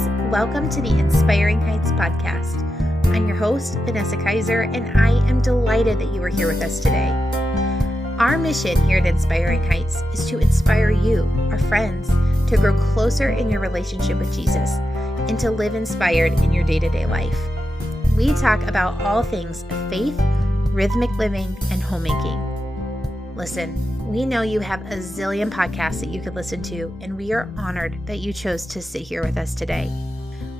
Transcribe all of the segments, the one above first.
friends. Welcome to the Inspiring Heights podcast. I'm your host, Vanessa Kaiser, and I am delighted that you are here with us today. Our mission here at Inspiring Heights is to inspire you, our friends, to grow closer in your relationship with Jesus and to live inspired in your day-to-day life. We talk about all things faith, rhythmic living, and homemaking. Listen, we know you have a zillion podcasts that you could listen to, and we are honored that you chose to sit here with us today.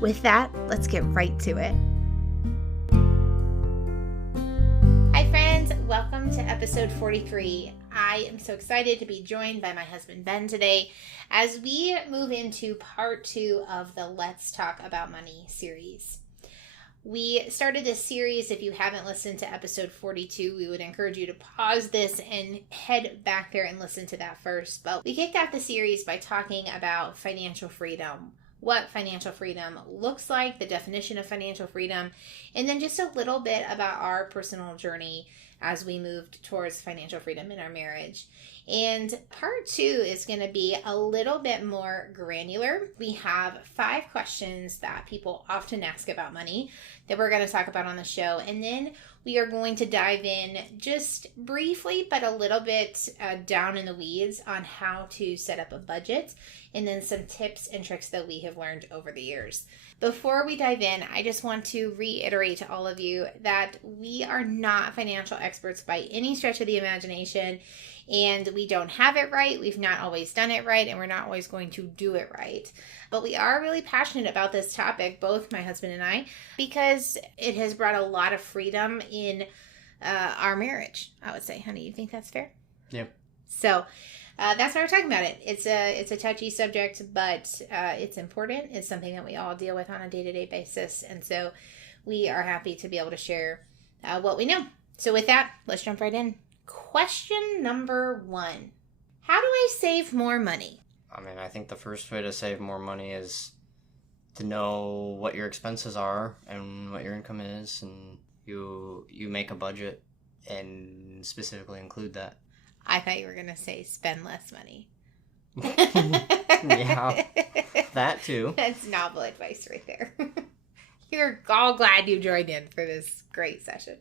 With that, let's get right to it. Hi friends, welcome to episode 43. I am so excited to be joined by my husband Ben today as we move into part 2 of the Let's Talk About Money series. We started this series. If you haven't listened to episode 42, we would encourage you to pause this and head back there and listen to that first. But we kicked off the series by talking about financial freedom, what financial freedom looks like, the definition of financial freedom, and then just a little bit about our personal journey as we moved towards financial freedom in our marriage. And part 2 is going to be a little bit more granular. We have 5 questions that people often ask about money that we're going to talk about on the show. And then we are going to dive in just briefly, but a little bit down in the weeds on how to set up a budget, and then some tips and tricks that we have learned over the years. Before we dive in, I just want to reiterate to all of you that we are not financial experts by any stretch of the imagination, and we don't have it right. We've not always done it right, and we're not always going to do it right. But we are really passionate about this topic, both my husband and I, because it has brought a lot of freedom in our marriage, I would say. Honey, you think that's fair? Yep. So that's why we're talking about it. It's a touchy subject, but it's important. It's something that we all deal with on a day-to-day basis. And so we are happy to be able to share what we know. So with that, let's jump right in. Question number 1. How do I save more money? I think the first way to save more money is to know what your expenses are and what your income is, and you make a budget and specifically include that. I thought you were going to say spend less money. Yeah, that too. That's novel advice right there. You're all glad you joined in for this great session.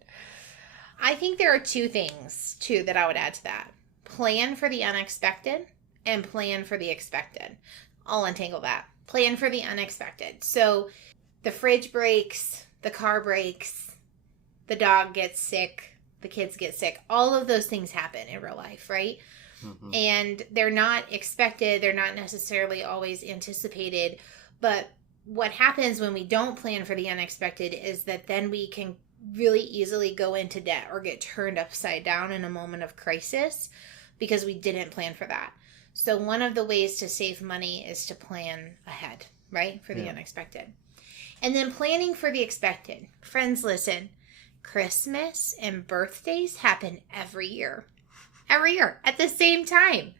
I think there are 2 things, too, that I would add to that. Plan for the unexpected and plan for the expected. I'll untangle that. Plan for the unexpected. So the fridge breaks, the car breaks, the dog gets sick, the kids get sick. All of those things happen in real life, right? Mm-hmm. And they're not expected. They're not necessarily always anticipated. But what happens when we don't plan for the unexpected is that then we can really easily go into debt or get turned upside down in a moment of crisis because we didn't plan for that. So one of the ways to save money is to plan ahead, right? For the unexpected. And then planning for the expected. Friends, listen, Christmas and birthdays happen every year at the same time.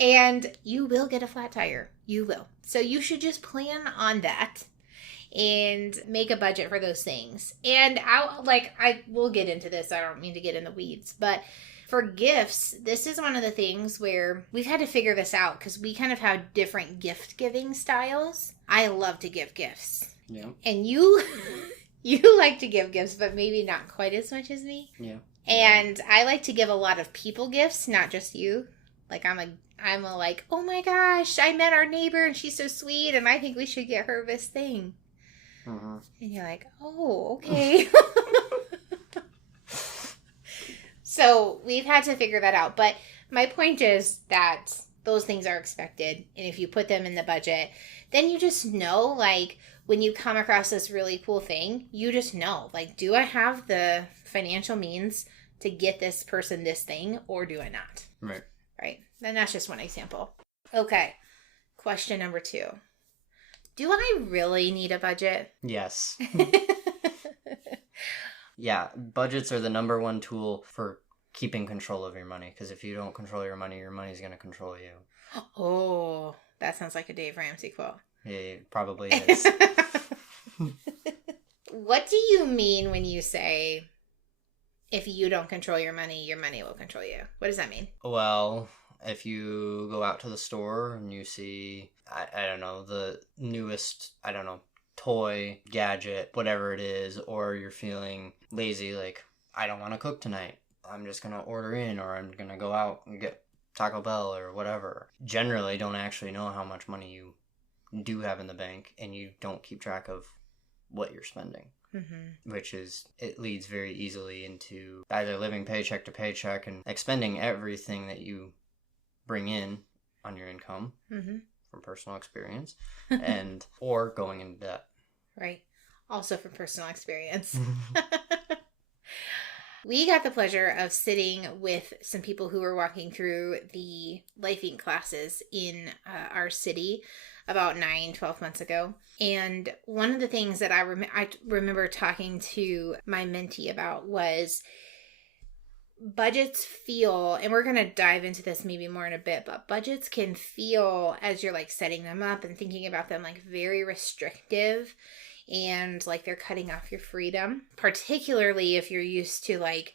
And you will get a flat tire. You will. So you should just plan on that and make a budget for those things. And I will get into this. I don't mean to get in the weeds, but for gifts, this is one of the things where we've had to figure this out because we kind of have different gift giving styles. I love to give gifts. Yeah. And you like to give gifts, but maybe not quite as much as me. Yeah. And I like to give a lot of people gifts, not just you. Like I'm like, oh my gosh, I met our neighbor and she's so sweet and I think we should get her this thing. Uh-huh. And you're like, oh, okay. So we've had to figure that out. But my point is that those things are expected. And if you put them in the budget, then you just know, like, when you come across this really cool thing, you just know, like, do I have the financial means to get this person this thing or do I not? Right. Right. And that's just one example. Okay. Question number 2. Do I really need a budget? Yes. Yeah, budgets are the number 1 tool for keeping control of your money, because if you don't control your money's going to control you. Oh, that sounds like a Dave Ramsey quote. Yeah, it probably is. What do you mean when you say, if you don't control your money will control you? What does that mean? Well, If you go out to the store and you see, I don't know, the newest, I don't know, toy, gadget, whatever it is, or you're feeling lazy, like, I don't want to cook tonight, I'm just going to order in, or I'm going to go out and get Taco Bell or whatever. Generally don't actually know how much money you do have in the bank, and you don't keep track of what you're spending. Mm-hmm. Which is, it leads very easily into either living paycheck to paycheck and expending everything that you bring in on your income mm-hmm. from personal experience, and or going into debt. Right. Also from personal experience. We got the pleasure of sitting with some people who were walking through the Life Inc. classes in our city about 9-12 months ago. And one of the things that I remember talking to my mentee about was budgets feel, and we're going to dive into this maybe more in a bit, but budgets can feel, as you're like setting them up and thinking about them, like very restrictive and like they're cutting off your freedom, particularly if you're used to like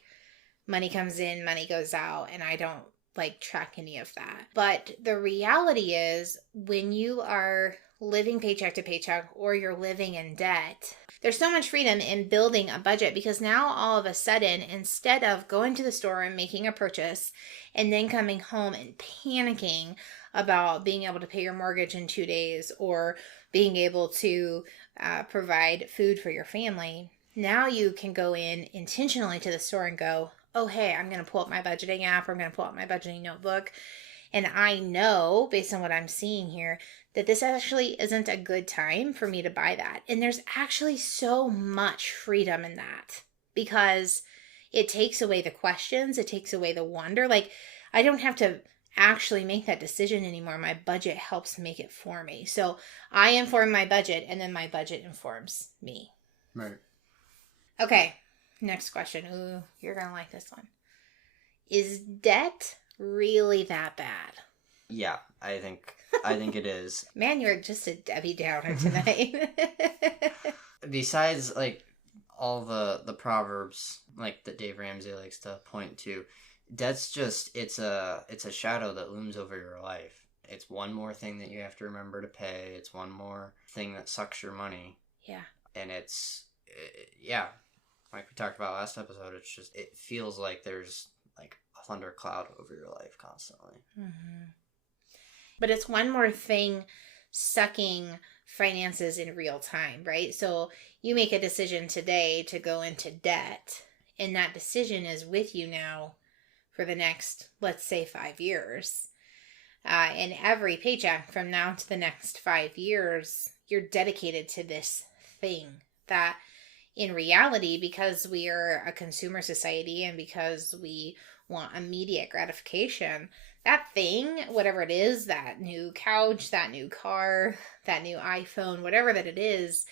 money comes in, money goes out, and I don't like track any of that. But the reality is, when you are living paycheck to paycheck or you're living in debt, there's so much freedom in building a budget, because now all of a sudden, instead of going to the store and making a purchase and then coming home and panicking about being able to pay your mortgage in 2 days or being able to provide food for your family, now you can go in intentionally to the store and go, oh, hey, I'm going to pull up my budgeting app, or I'm going to pull up my budgeting notebook. And I know, based on what I'm seeing here, that this actually isn't a good time for me to buy that. And there's actually so much freedom in that, because it takes away the questions. It takes away the wonder. Like, I don't have to actually make that decision anymore. My budget helps make it for me. So I inform my budget, and then my budget informs me. Right. Okay. Next question. Ooh, you're going to like this one. Is debt really that bad? Yeah, I think it is. Man, you're just a Debbie Downer tonight. Besides, like, all the proverbs, like, that Dave Ramsey likes to point to, debt's just, it's a shadow that looms over your life. It's one more thing that you have to remember to pay. It's one more thing that sucks your money. Yeah. And yeah. Like we talked about last episode, it's just, it feels like there's like a thundercloud over your life constantly. Mm-hmm. But it's one more thing sucking finances in real time, right? So you make a decision today to go into debt, and that decision is with you now for the next, let's say, 5 years. And every paycheck from now to the next 5 years, you're dedicated to this thing that, in reality, because we are a consumer society and because we want immediate gratification, that thing, whatever it is, that new couch, that new car, that new iPhone, whatever that it is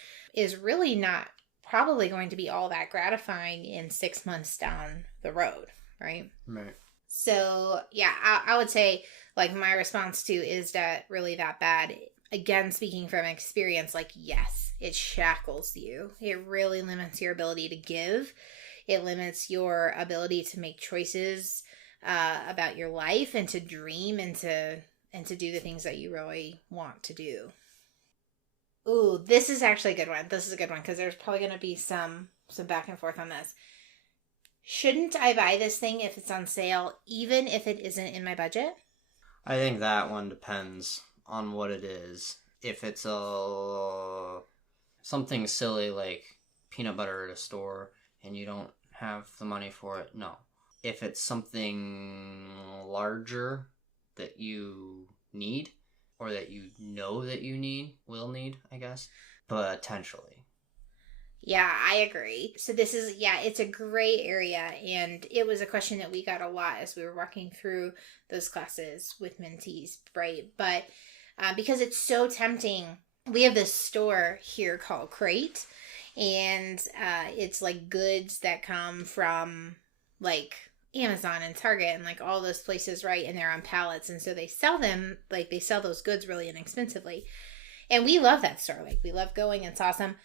really not probably going to be all that gratifying in 6 months down the road, right? Right. So, yeah, I would say, like, my response to, is that really that bad? Again, speaking from experience, like, yes, it shackles you. It really limits your ability to give. It limits your ability to make choices about your life and to dream and to do the things that you really want to do. Ooh, this is actually a good one. This is a good one because there's probably going to be some back and forth on this. Shouldn't I buy this thing if it's on sale, even if it isn't in my budget? I think that one depends on what it is. If it's something silly like peanut butter at a store and you don't have the money for it, no. If it's something larger that you need, or that you know that you will need, I guess, potentially. Yeah, I agree. So this is, it's a gray area, and it was a question that we got a lot as we were walking through those classes with mentees, right? But because it's so tempting, we have this store here called Crate, and it's like goods that come from like Amazon and Target and like all those places, right? And they're on pallets, and so they sell them, like they sell those goods really inexpensively. And we love that store. Like, we love going, it's awesome.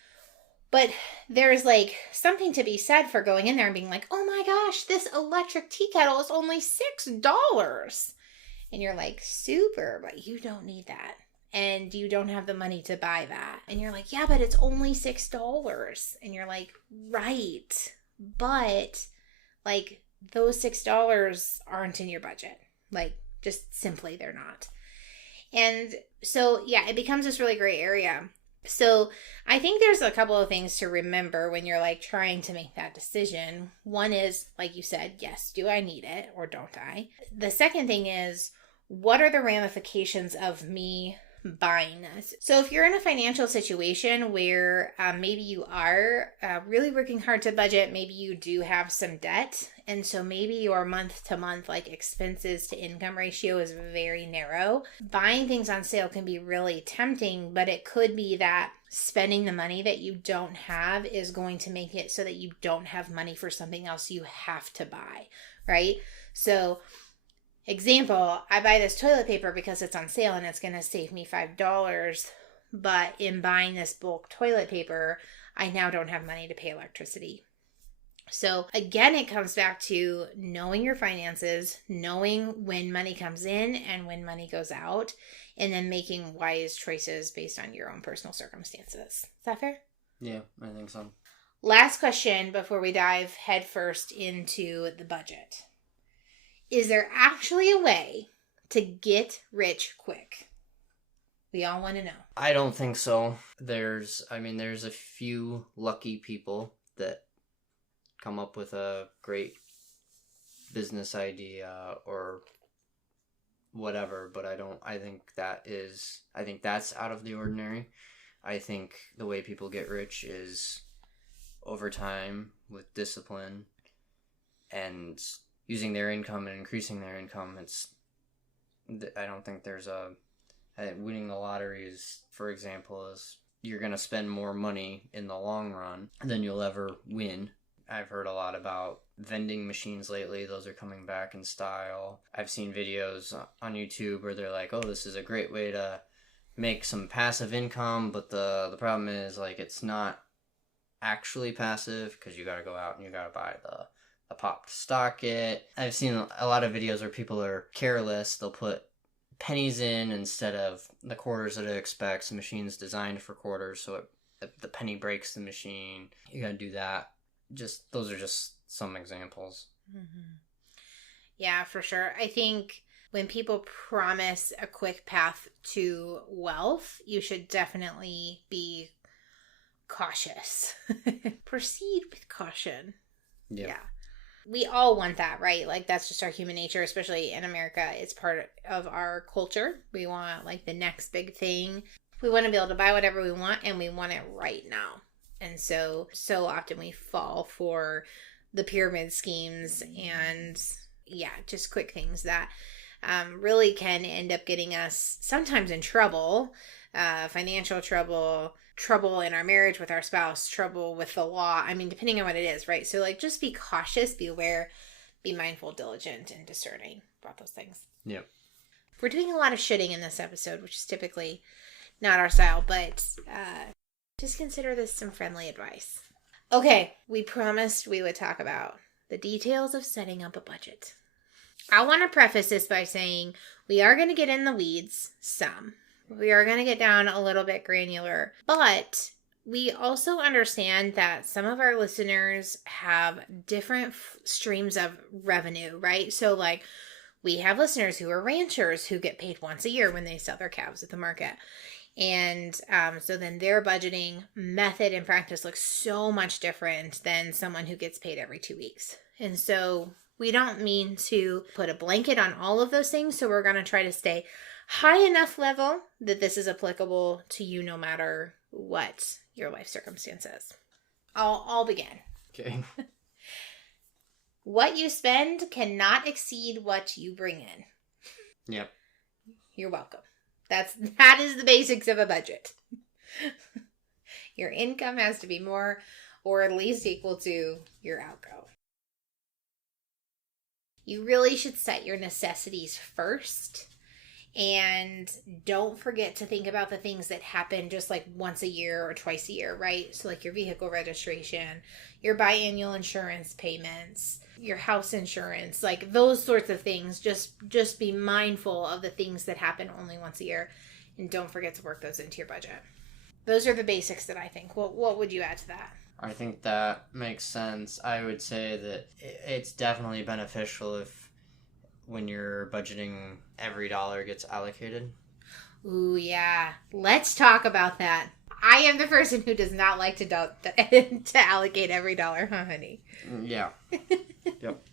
But there's like something to be said for going in there and being like, oh my gosh, this electric tea kettle is only $6. And you're like, super, but you don't need that. And you don't have the money to buy that. And you're like, yeah, but it's only $6. And you're like, right. But like those $6 aren't in your budget. Like just simply they're not. And so, yeah, it becomes this really gray area. So I think there's a couple of things to remember when you're like trying to make that decision. One is, like you said, yes, do I need it or don't I? The second thing is, what are the ramifications of me buying this? So if you're in a financial situation where maybe you are really working hard to budget, maybe you do have some debt, and so maybe your month to month like expenses to income ratio is very narrow, buying things on sale can be really tempting, but it could be that spending the money that you don't have is going to make it so that you don't have money for something else you have to buy, right? So example, I buy this toilet paper because it's on sale and it's going to save me $5. But in buying this bulk toilet paper, I now don't have money to pay electricity. So again, it comes back to knowing your finances, knowing when money comes in and when money goes out, and then making wise choices based on your own personal circumstances. Is that fair? Yeah, I think so. Last question before we dive headfirst into the budget. Is there actually a way to get rich quick? We all want to know. I don't think so. There's a few lucky people that come up with a great business idea or whatever, but I think that's out of the ordinary. I think the way people get rich is over time with discipline and using their income and increasing their income. I don't think there's winning the lottery is, for example, is you're going to spend more money in the long run than you'll ever win. I've heard a lot about vending machines lately. Those are coming back in style. I've seen videos on YouTube where they're like, oh, this is a great way to make some passive income, but the problem is like it's not actually passive because you got to go out and you got to buy the pop to stock it. I've seen a lot of videos where people are careless. They'll put pennies in instead of the quarters that it expects. The machine's designed for quarters, so the penny breaks the machine. You gotta do that. Those are just some examples. Mm-hmm. Yeah, for sure. I think when people promise a quick path to wealth, you should definitely be cautious. Proceed with caution. Yeah. We all want that, right? Like that's just our human nature, especially in America. It's part of our culture. We want like the next big thing. We want to be able to buy whatever we want and we want it right now. And so often we fall for the pyramid schemes and just quick things that really can end up getting us sometimes in trouble, financial trouble in our marriage with our spouse, trouble with the law. I mean, depending on what it is, right? So like just be cautious, be aware, be mindful, diligent, and discerning about those things. Yep. We're doing a lot of shitting in this episode, which is typically not our style, but just consider this some friendly advice. Okay, we promised we would talk about the details of setting up a budget. I want to preface this by saying we are going to get in the weeds some. We are going to get down a little bit granular, but we also understand that some of our listeners have different streams of revenue, right? So like we have listeners who are ranchers who get paid once a year when they sell their calves at the market. And so then their budgeting method and practice looks so much different than someone who gets paid every 2 weeks. And so we don't mean to put a blanket on all of those things. So we're going to try to stay high enough level that this is applicable to you no matter what your life circumstances. I'll begin. Okay. What you spend cannot exceed what you bring in. Yep. You're welcome. That is the basics of a budget. Your income has to be more or at least equal to your outgo. You really should set your necessities first And don't forget to think about the things that happen just like once a year or twice a year, right? So like your vehicle registration, your biannual insurance payments, your house insurance, like those sorts of things. Just be mindful of the things that happen only once a year, and don't forget to work those into your budget. Those are the basics that I think. What would you add to that? I think that makes sense. I would say that it's definitely beneficial if when you're budgeting, every dollar gets allocated. Ooh, yeah. Let's talk about that. I am the person who does not like to allocate every dollar, huh, honey? Yeah. Yep.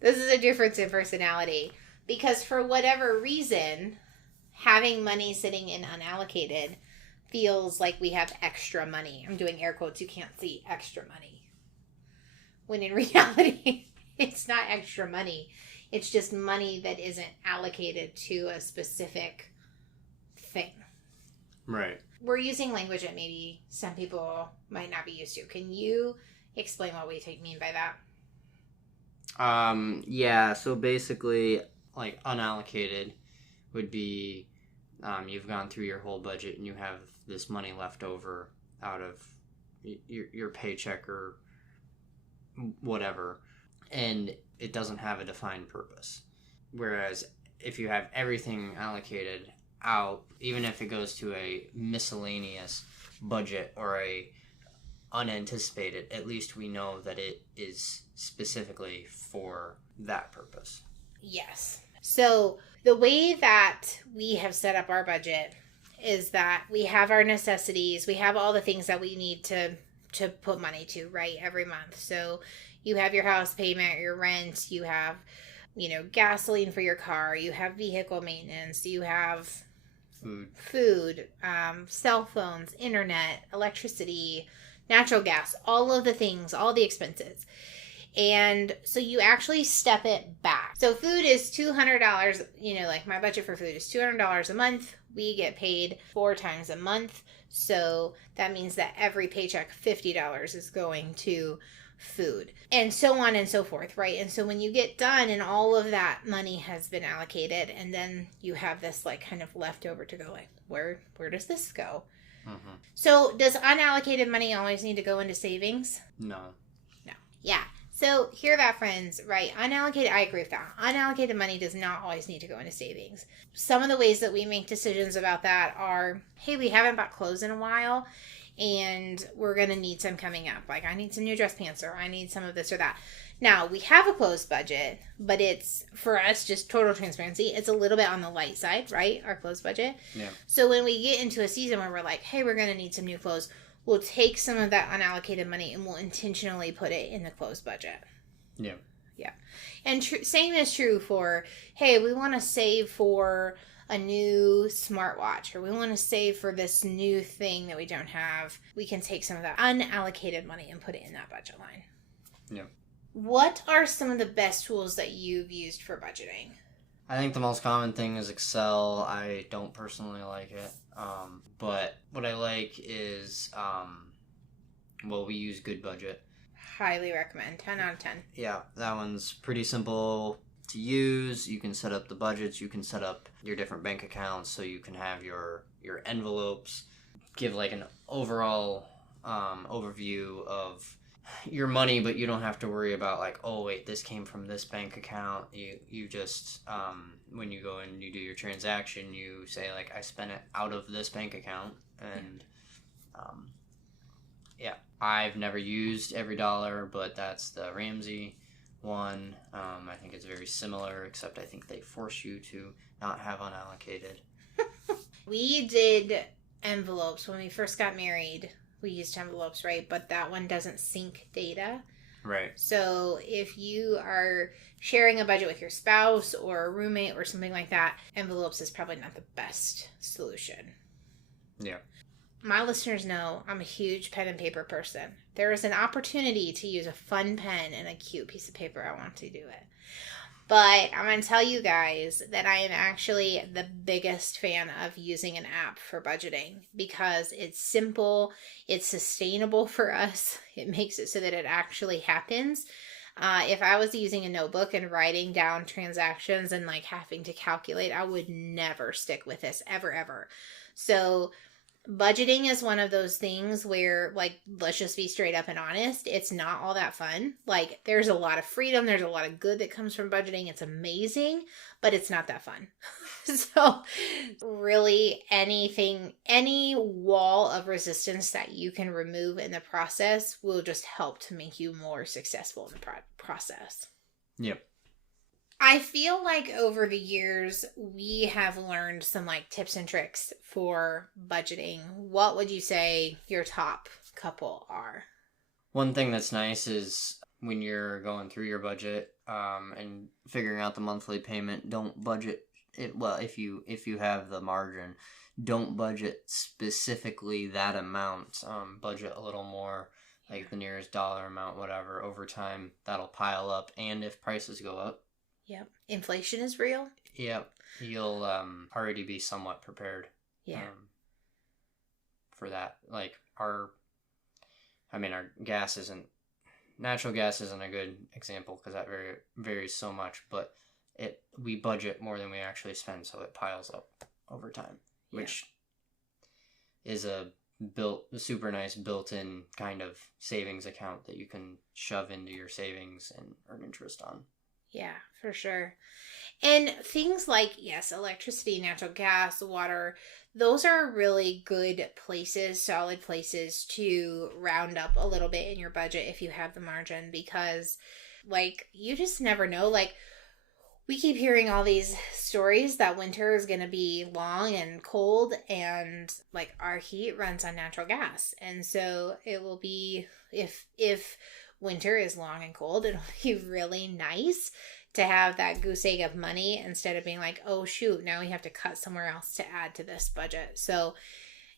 This is a difference in personality. Because for whatever reason, having money sitting in unallocated feels like we have extra money. I'm doing air quotes. You can't see extra money. When in reality, it's not extra money. It's just money that isn't allocated to a specific thing. Right. We're using language that maybe some people might not be used to. Can you explain what we mean by that? Yeah, so basically, like, unallocated would be, you've gone through your whole budget and you have this money left over out of your paycheck or whatever, and it doesn't have a defined purpose. Whereas if you have everything allocated out, even if it goes to a miscellaneous budget or a unanticipated, at least we know that it is specifically for that purpose. Yes. So the way that we have set up our budget is that we have our necessities, we have all the things that we need to put money to, right, every month. So you have your house payment, your rent, you have, gasoline for your car, you have vehicle maintenance, you have food, cell phones, internet, electricity, natural gas, all of the things, all the expenses. And so you actually step it back. So food is $200, like my budget for food is $200 a month. We get paid 4 times a month. So that means that every paycheck, $50 is going to food, and so on and so forth, right? And so when you get done and all of that money has been allocated, and then you have this like kind of leftover to go, like, where does this go? Mm-hmm. So does unallocated money always need to go into savings? No. Yeah. So hear that, friends, right? Unallocated, I agree with that. Unallocated money does not always need to go into savings. Some of the ways that we make decisions about that are, hey, we haven't bought clothes in a while, and we're going to need some coming up. Like, I need some new dress pants, or I need some of this or that. Now, we have a clothes budget, but it's, for us, just total transparency, it's a little bit on the light side, right? Our clothes budget. Yeah. So when we get into a season where we're like, hey, we're going to need some new clothes, we'll take some of that unallocated money and we'll intentionally put it in the clothes budget. Yeah. Yeah. And same is true for, hey, we want to save for a new smartwatch, or we want to save for this new thing that we don't have. We can take some of that unallocated money and put it in that budget line. Yeah. What are some of the best tools that you've used for budgeting? I think the most common thing is Excel. I don't personally like it. But what I like is, we use Good Budget. Highly recommend. 10 out of 10. Yeah, that one's pretty simple to use. You can set up the budgets. You can set up your different bank accounts, so you can have your envelopes. Give like an overall overview of your money, but you don't have to worry about like, oh wait, this came from this bank account. You just when you go and you do your transaction, you say like, I spent it out of this bank account. And I've never used Every Dollar, but that's the Ramsey one. I think it's very similar, except I think they force you to not have unallocated. We did envelopes when we first got married. We used envelopes, right? But that one doesn't sync data. Right. So if you are sharing a budget with your spouse or a roommate or something like that, envelopes is probably not the best solution. Yeah. My listeners know I'm a huge pen and paper person. There is an opportunity to use a fun pen and a cute piece of paper. I want to do it. But I'm going to tell you guys that I am actually the biggest fan of using an app for budgeting because it's simple, it's sustainable for us, it makes it so that it actually happens. If I was using a notebook and writing down transactions and like having to calculate, I would never stick with this ever, ever. So budgeting is one of those things where, like, let's just be straight up and honest. It's not all that fun. Like, there's a lot of freedom. There's a lot of good that comes from budgeting. It's amazing, but it's not that fun. So really any wall of resistance that you can remove in the process will just help to make you more successful in the process. Yep. I feel like over the years, we have learned some like tips and tricks for budgeting. What would you say your top couple are? One thing that's nice is when you're going through your budget and figuring out the monthly payment, don't budget it. Well, if you have the margin, don't budget specifically that amount. Budget a little more, like the nearest dollar amount, whatever. Over time, that'll pile up. And if prices go up, yep, inflation is real. Yep, you'll already be somewhat prepared. Yeah. For that, like our gas isn't. Natural gas isn't a good example because that varies so much, but we budget more than we actually spend, so it piles up over time, which is a super nice built-in kind of savings account that you can shove into your savings and earn interest on. Yeah, for sure. And things like, yes, electricity, natural gas, water, those are really good places, solid places to round up a little bit in your budget if you have the margin, because like you just never know. Like we keep hearing all these stories that winter is going to be long and cold, and like our heat runs on natural gas. And so it will be, if winter is long and cold, it'll be really nice to have that goose egg of money instead of being like, oh shoot, now we have to cut somewhere else to add to this budget. So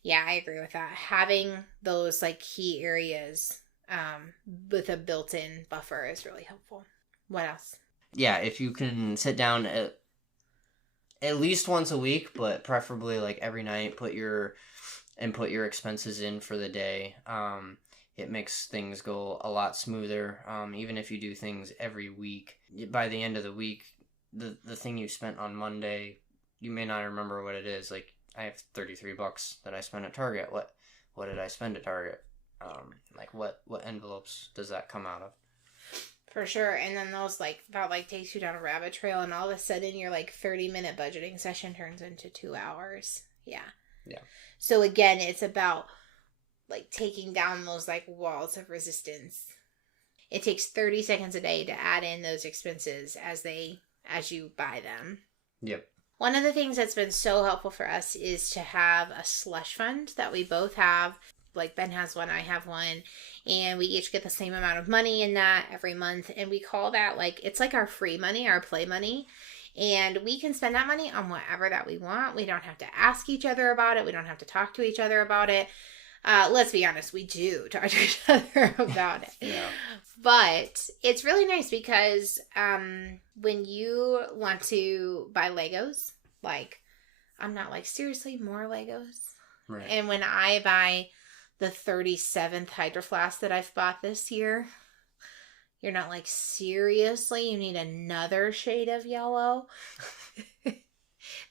yeah, I agree with that. Having those like key areas with a built-in buffer is really helpful. What else? Yeah, if you can sit down at least once a week, but preferably like every night, put your expenses in for the day. It makes things go a lot smoother. Even if you do things every week, by the end of the week, the thing you spent on Monday, you may not remember what it is. Like I have $33 that I spent at Target. What did I spend at Target? Like what envelopes does that come out of? For sure. And then those that takes you down a rabbit trail, and all of a sudden your 30-minute budgeting session turns into 2 hours. Yeah. Yeah. So again, it's about taking down those walls of resistance. It takes 30 seconds a day to add in those expenses as you buy them. Yep. One of the things that's been so helpful for us is to have a slush fund that we both have. Like Ben has one, I have one, and we each get the same amount of money in that every month. And we call that it's like our free money, our play money. And we can spend that money on whatever that we want. We don't have to ask each other about it. We don't have to talk to each other about it. Let's be honest, we do talk to each other about it. Yeah. But it's really nice because when you want to buy Legos, I'm not seriously, more Legos? Right. And when I buy the 37th Hydro Flask that I've bought this year, you're not seriously, you need another shade of yellow?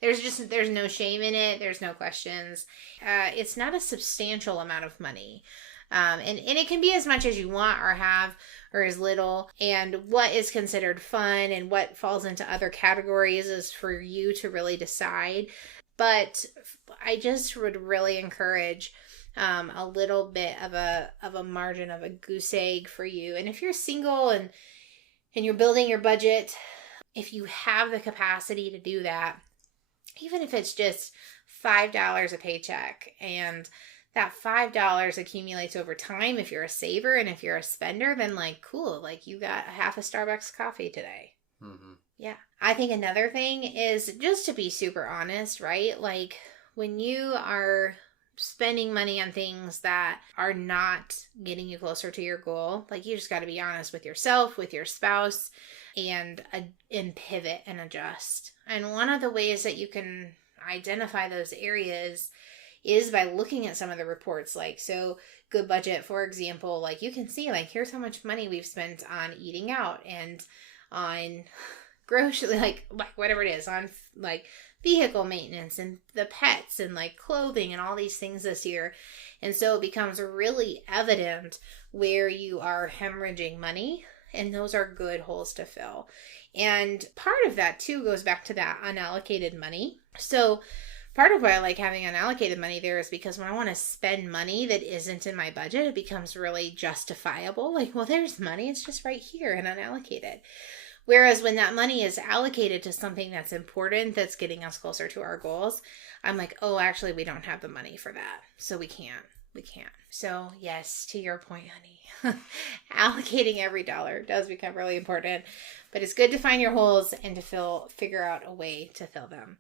There's no shame in it. There's no questions. It's not a substantial amount of money. And it can be as much as you want or have, or as little. And what is considered fun and what falls into other categories is for you to really decide. But I just would really encourage a little bit of a margin, of a goose egg for you. And if you're single and you're building your budget, if you have the capacity to do that, even if it's just $5 a paycheck, and that $5 accumulates over time, if you're a saver and if you're a spender, then cool, you got half a Starbucks coffee today. Mm-hmm. Yeah. I think another thing is just to be super honest, right? When you are spending money on things that are not getting you closer to your goal, you just got to be honest with yourself, with your spouse, and pivot and adjust. And one of the ways that you can identify those areas is by looking at some of the reports. Like, so Good Budget, for example, like you can see, like, here's how much money we've spent on eating out and on grocery, like whatever it is, on like vehicle maintenance and the pets and like clothing and all these things this year. And so it becomes really evident where you are hemorrhaging money, and those are good holes to fill. And part of that too goes back to that unallocated money. So part of why I like having unallocated money there is because when I want to spend money that isn't in my budget, it becomes really justifiable. Like, well, there's money, it's just right here and unallocated. Whereas when that money is allocated to something that's important, that's getting us closer to our goals, I'm like, oh, actually, we don't have the money for that. So we can't. So yes, to your point, honey, allocating every dollar does become really important, but it's good to find your holes and to figure out a way to fill them.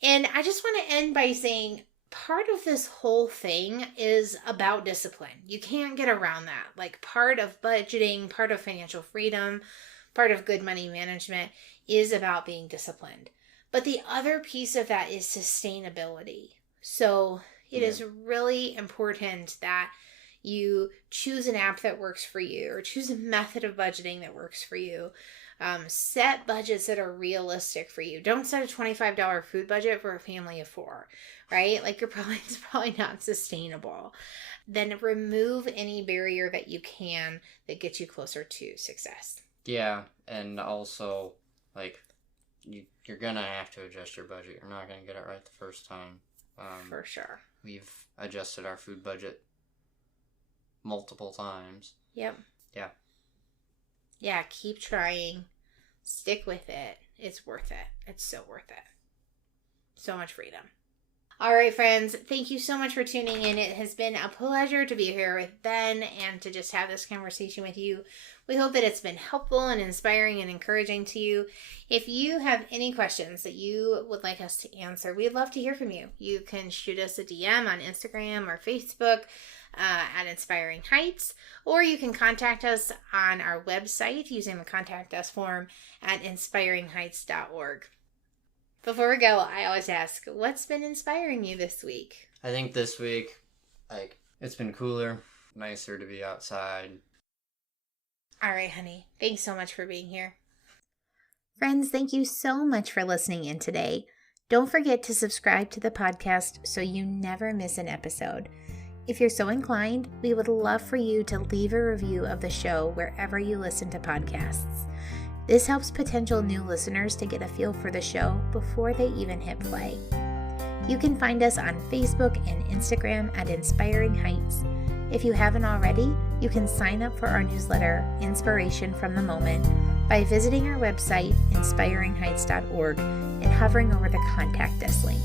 And I just want to end by saying part of this whole thing is about discipline. You can't get around that. Like, part of budgeting, part of financial freedom, part of good money management is about being disciplined. But the other piece of that is sustainability. So it is really important that you choose an app that works for you, or choose a method of budgeting that works for you. Set budgets that are realistic for you. Don't set a $25 food budget for a family of 4, right? Like, it's probably not sustainable. Then remove any barrier that you can that gets you closer to success. Yeah, and also, like, you're going to have to adjust your budget. You're not going to get it right the first time. For sure. We've adjusted our food budget multiple times. Yep. Yeah. Yeah, keep trying. Stick with it. It's worth it. It's so worth it. So much freedom. All right, friends, thank you so much for tuning in. It has been a pleasure to be here with Ben and to just have this conversation with you. We hope that it's been helpful and inspiring and encouraging to you. If you have any questions that you would like us to answer, we'd love to hear from you. You can shoot us a DM on Instagram or Facebook at Inspiring Heights, or you can contact us on our website using the Contact Us form at inspiringheights.org. Before we go, I always ask, what's been inspiring you this week? I think this week, like, it's been cooler, nicer to be outside. All right, honey. Thanks so much for being here. Friends, thank you so much for listening in today. Don't forget to subscribe to the podcast so you never miss an episode. If you're so inclined, we would love for you to leave a review of the show wherever you listen to podcasts. This helps potential new listeners to get a feel for the show before they even hit play. You can find us on Facebook and Instagram at Inspiring Heights. If you haven't already, you can sign up for our newsletter, Inspiration from the Moment, by visiting our website, inspiringheights.org, and hovering over the Contact Us link.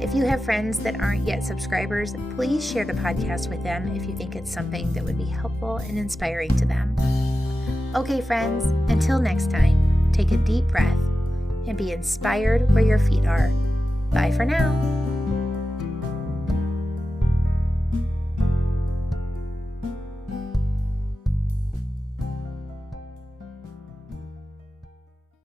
If you have friends that aren't yet subscribers, please share the podcast with them if you think it's something that would be helpful and inspiring to them. Okay, friends, until next time, take a deep breath and be inspired where your feet are. Bye for now.